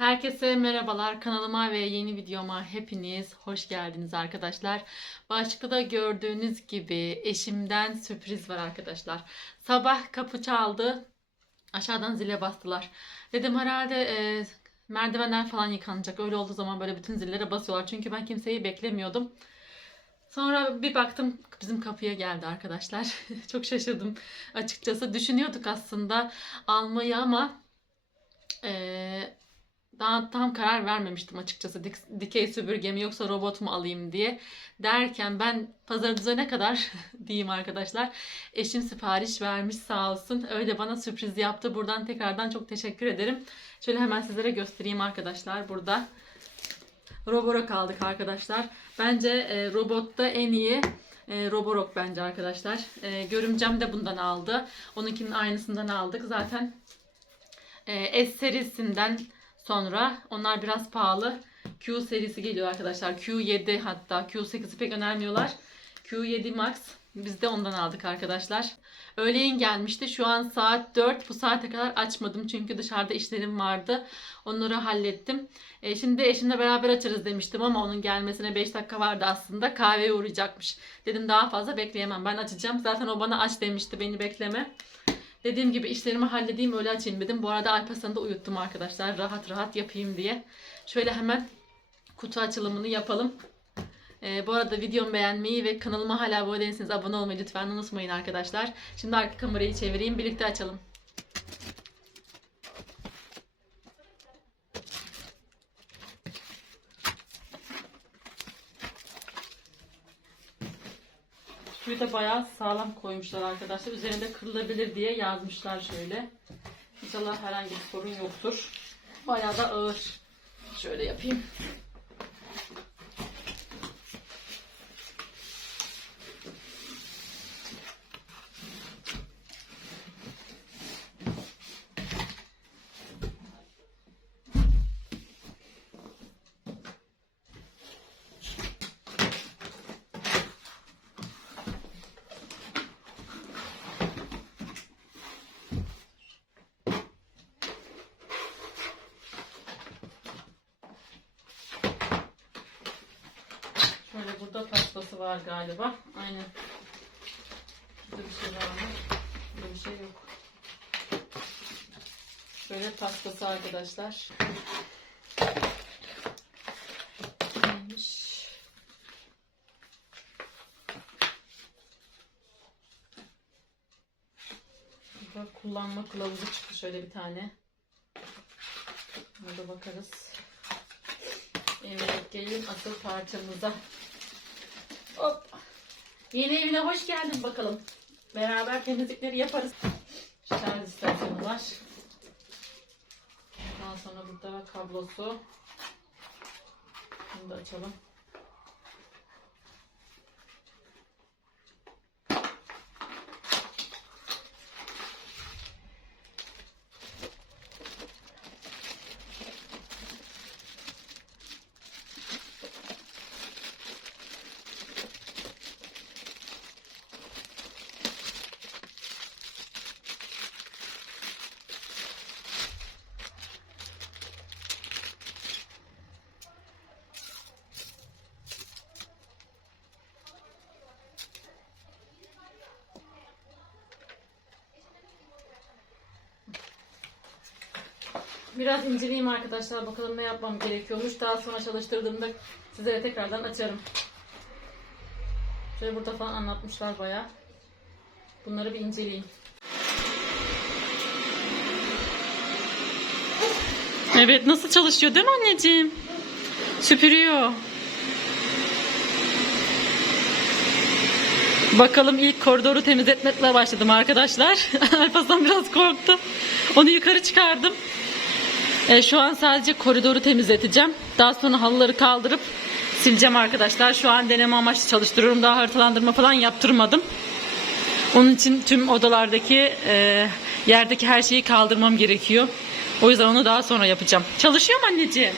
Herkese merhabalar. Kanalıma ve yeni videoma hepiniz hoş geldiniz arkadaşlar. Başlıkta da gördüğünüz gibi eşimden sürpriz var arkadaşlar. Sabah kapı çaldı. Aşağıdan zile bastılar. Dedim herhalde e, merdivenler falan yıkanacak. Öyle olduğu zaman böyle bütün zillere basıyorlar. Çünkü ben kimseyi beklemiyordum. Sonra bir baktım bizim kapıya geldi arkadaşlar. Çok şaşırdım açıkçası. Düşünüyorduk aslında almayı ama eee, daha tam karar vermemiştim açıkçası. Dik- dikey süpürge mi yoksa robot mu alayım diye. Derken ben pazar düzene kadar diyeyim arkadaşlar. Eşim sipariş vermiş sağ olsun. Öyle bana sürpriz yaptı. Buradan tekrardan çok teşekkür ederim. Şöyle hemen sizlere göstereyim arkadaşlar burada. Roborok aldık arkadaşlar. Bence e, robotta en iyi e, Roborok bence arkadaşlar. E, görümcem de bundan aldı. Onunkinin aynısından aldık. Zaten e, S serisinden sonra onlar biraz pahalı. Q serisi geliyor arkadaşlar. Q7 hatta Q8'i pek önermiyorlar. Q7 Max biz de ondan aldık arkadaşlar. Öğleyin gelmişti. Şu an saat 4. Bu saate kadar açmadım çünkü dışarıda işlerim vardı. Onları hallettim. E, şimdi eşimle beraber açarız demiştim ama onun gelmesine 5 dakika vardı aslında. Kahveye uğrayacakmış. Dedim daha fazla bekleyemem. Ben açacağım. Zaten o bana aç demişti. Beni bekleme. Dediğim gibi işlerimi halledeyim öyle açayım dedim. Bu arada Alparslan'ı da uyuttum arkadaşlar. Rahat rahat yapayım diye. Şöyle hemen kutu açılımını yapalım. Ee, bu arada videomu beğenmeyi ve kanalıma hala abone değilseniz abone olmayı lütfen unutmayın arkadaşlar. Şimdi arka kamerayı çevireyim. Birlikte açalım. Suyu da bayağı sağlam koymuşlar arkadaşlar. Üzerinde kırılabilir diye yazmışlar şöyle. İnşallah herhangi bir sorun yoktur. Bayağı da ağır. Şöyle yapayım. Şöyle burada pastası var galiba. Aynen. Burada bir şey var mı? Burada bir şey yok. Şöyle pastası arkadaşlar. Neymiş? Burada kullanma kılavuzu çıktı şöyle bir tane. Buna da bakarız. Evet gelin asıl parçamıza. Yeni evine hoş geldin bakalım. Beraber temizlikleri yaparız. Şarj istasyonu var. Ondan sonra burada kablosu. Bunu da açalım. Biraz inceleyeyim arkadaşlar. Bakalım ne yapmam gerekiyormuş. Daha sonra çalıştırdığımda sizlere tekrardan açarım. Şöyle burada falan anlatmışlar bayağı. Bunları bir inceleyeyim. Evet nasıl çalışıyor değil mi anneciğim? Süpürüyor. Bakalım ilk koridoru temizletmekle başladım arkadaşlar. Alparslan biraz korktu. Onu yukarı çıkardım. E, şu an sadece koridoru temizleteceğim. Daha sonra halıları kaldırıp sileceğim arkadaşlar. Şu an deneme amaçlı çalıştırıyorum. Daha haritalandırma falan yaptırmadım. Onun için tüm odalardaki e, yerdeki her şeyi kaldırmam gerekiyor. O yüzden onu daha sonra yapacağım. Çalışıyor mu anneciğim?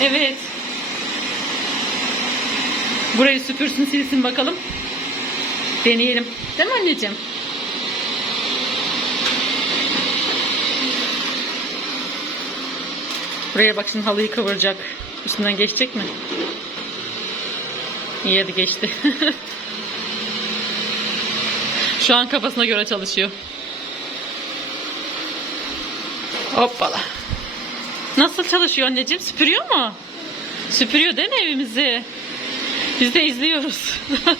Evet. Burayı süpürsün silsin bakalım. Deneyelim. Değil mi anneciğim? Buraya bak şimdi halıyı kıvıracak. Üstünden geçecek mi? İyi hadi geçti. Şu an kafasına göre çalışıyor. Hoppala. Nasıl çalışıyor anneciğim? Süpürüyor mu? Süpürüyor değil mi evimizi? Biz de izliyoruz.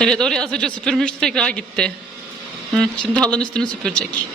evet oraya az önce süpürmüştü tekrar gitti. Hı, şimdi halının üstünü süpürecek.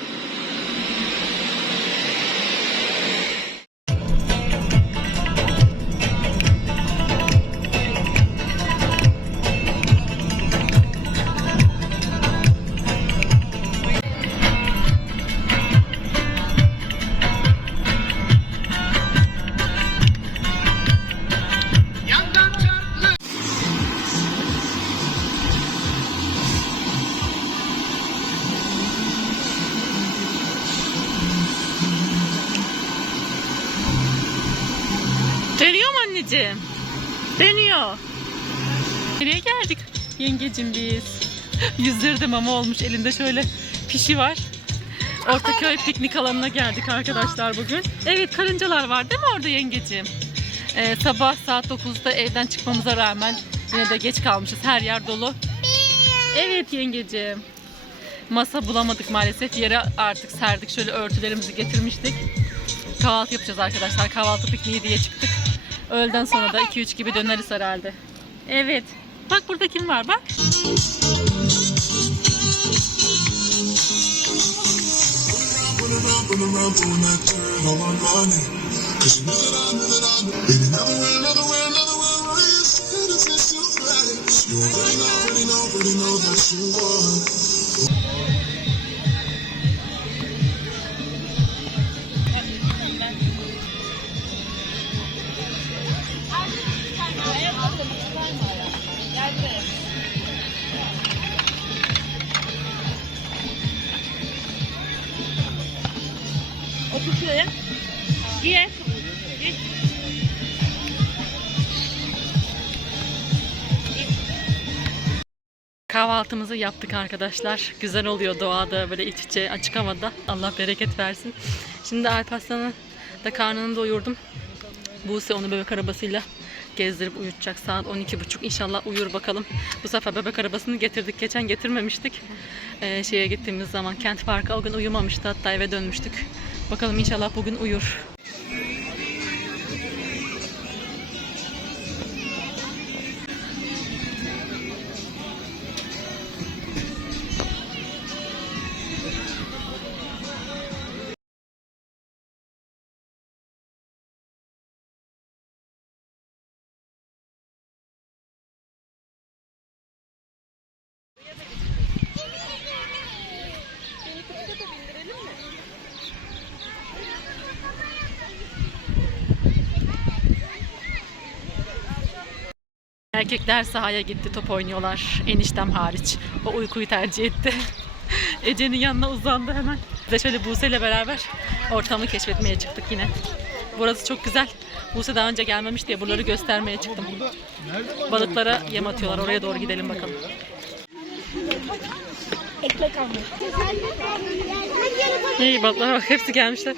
Anneciğim? Dönüyor. Nereye geldik yengecim biz? Yüzleri de mama olmuş. Elinde şöyle pişi var. Ortaköy piknik alanına geldik arkadaşlar bugün. Evet karıncalar var değil mi orada yengecim? Ee, sabah saat 9'da evden çıkmamıza rağmen yine de geç kalmışız. Her yer dolu. Evet yengecim. Masa bulamadık maalesef. Yere artık serdik. Şöyle örtülerimizi getirmiştik. Kahvaltı yapacağız arkadaşlar. Kahvaltı pikniği diye çıktık. Öğleden sonra da 2-3 gibi döneriz herhalde. Evet. Bak burada kim var bak. Kahvaltımızı yaptık arkadaşlar. Güzel oluyor doğada böyle iç içe açık havada. Allah bereket versin. Şimdi Alparslan'ın da karnını doyurdum. Buse onu bebek arabasıyla gezdirip uyutacak saat 12.30 İnşallah uyur bakalım. Bu sefer bebek arabasını getirdik. Geçen getirmemiştik. Ee, şeye gittiğimiz zaman kent parka o gün uyumamıştı. Hatta eve dönmüştük. Bakalım inşallah bugün uyur. Erkekler sahaya gitti top oynuyorlar. Eniştem hariç. O uykuyu tercih etti. Ece'nin yanına uzandı hemen. Biz de şöyle Buse ile beraber ortamı keşfetmeye çıktık yine. Burası çok güzel. Buse daha önce gelmemiş diye buraları göstermeye çıktım. Balıklara yem atıyorlar. Oraya doğru gidelim bakalım. Ekmek almış. İyi balıklar bak hepsi gelmişler.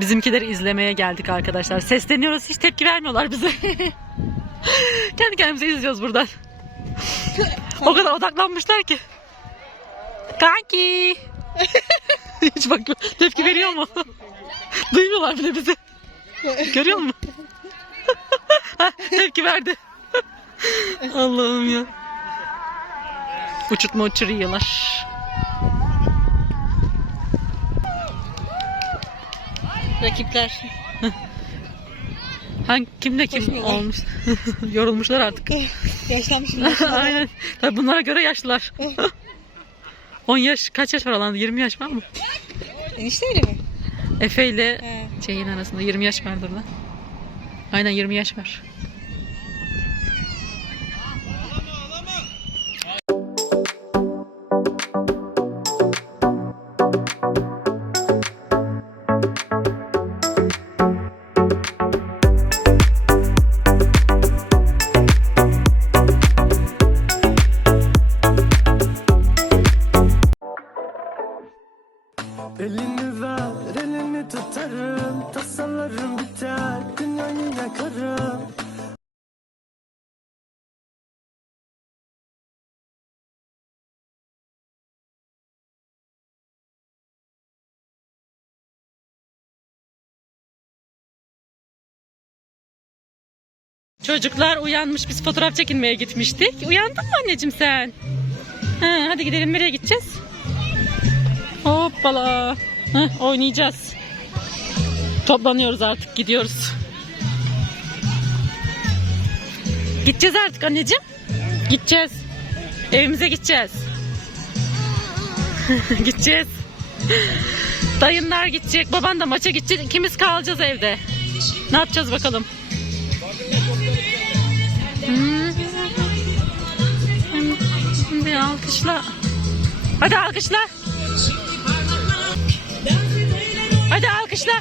Bizimkileri izlemeye geldik arkadaşlar. Sesleniyoruz hiç tepki vermiyorlar bize. Kendi kendimize izliyoruz buradan. o kadar odaklanmışlar ki. Kanki. hiç bak tepki veriyor mu? Duymuyorlar bile bizi. Görüyor musun? Tepki verdi. Allah'ım ya. Uçurtma uçuruyorlar. Rakipler. Hangi kimle kim Koşmuyorlar. olmuş? Yorulmuşlar artık. Yaşlanmışım. Aynen. Tabii bunlara göre yaşlılar. 10 yaş, kaç yaş var lan? 20 yaş var mı? Enişteyle mi? Efe ile He. şeyin arasında 20 yaş vardır lan. Aynen 20 yaş var. Çocuklar uyanmış. Biz fotoğraf çekinmeye gitmiştik. Uyandın mı anneciğim sen? Ha, hadi gidelim. Nereye gideceğiz? Hoppala. Heh, oynayacağız. Toplanıyoruz artık. Gidiyoruz. Gideceğiz artık anneciğim. Gideceğiz. Evimize gideceğiz. gideceğiz. Dayınlar gidecek. Baban da maça gidecek. İkimiz kalacağız evde. Ne yapacağız bakalım? Alkışla. Hadi alkışla. Hadi alkışla.